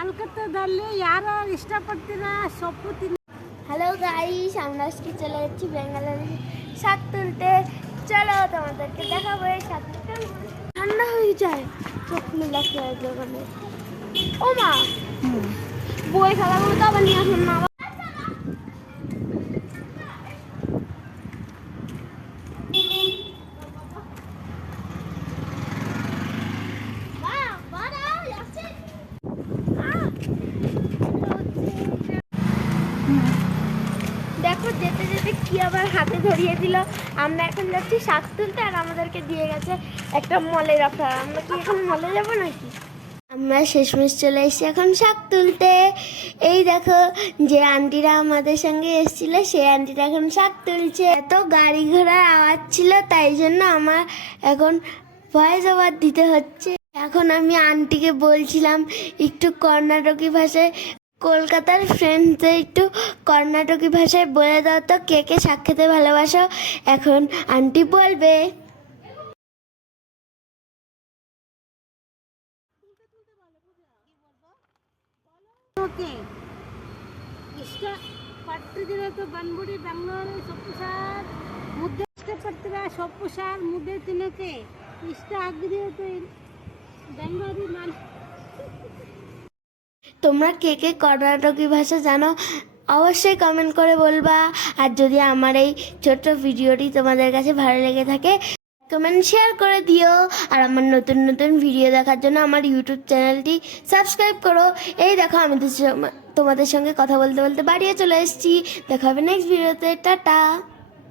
ಕಲ್ಕತ್ತಾದಲ್ಲಿ ಯಾರು ಇಷ್ಟಪಡ್ತೀರ ಸೊಪ್ಪು ತಿನ್ನ. হ্যালো গাইস, আমরা আজকে চলে যাচ্ছি ব্যাঙ্গালোরে শাক তুলতে। চলো তোমাদেরকে দেখাবো এই শাক তুলতে। ঠান্ডা হয়ে যায়, চোখ খুলে লাগতে হয় দোকানে। ও মা, বই খেলাগুলো তো আবার নিয়ে আসুন না। দেখো যেতে যেতে কি আবার হাতে ধরিয়ে দিল। আমরা এখন যাচ্ছি শাক তুলতে, আর আমাদেরকে দিয়ে গেছে একটা মলের অফার। আমরা কি এখন মলে যাবো নাকি? আমরা শেষমেশ চলে এসেছি এখন শাক তুলতে। এই দেখো যে আন্টিরা আমাদের সঙ্গে এসেছিল, সেই আন্টিরা এখন শাক তুলছে। এত গাড়ি ঘোড়ার আওয়াজ ছিল, তাই জন্য আমার এখন ভয়েস ওভার দিতে হচ্ছে। এখন আমি আন্টিকে বলছিলাম একটু কর্ণাটকি ভাষায়, কলকাতার ফ্রেন্ডসদের একটু কর্ণাটকি ভাষায় বলে দাও তো কে কে শাক খেতে ভালোবাসো। এখন আন্টি বলবে। ಓಕೆ ಇಷ್ಟಪಡ್ತಿದ್ದೀರ ಬಂದ್ಬಿಡಿ ಬೆಂಗಳೂರು ಸೊಪ್ಪು ಸಾರು ಮುದ್ದೆ ಇಷ್ಟಪಡ್ತೀರ ಸೊಪ್ಪು ಸಾರು ಮುದ್ದೆ ತಿನ್ನೋಕ್ಕೆ ಇಷ್ಟ ಆಗಿದೆಯೋ ಬೆಂಗಳೂರು ನಾನು। তোমরা কে কে কর্ণাটকি ভাষা জানো অবশ্যই কমেন্ট করে বলবা। আর যদি আমার এই ছোট্ট ভিডিওটি তোমাদের কাছে ভালো লেগে থাকে, কমেন্ট শেয়ার করে দিও। আর আমার নতুন নতুন ভিডিও দেখার জন্য আমার ইউটিউব চ্যানেলটি সাবস্ক্রাইব করো। এই দেখো আমি তোমাদের সঙ্গে কথা বলতে বলতে বাড়িয়ে চলে এসেছি। দেখা হবে নেক্সট ভিডিওতে। টাটা।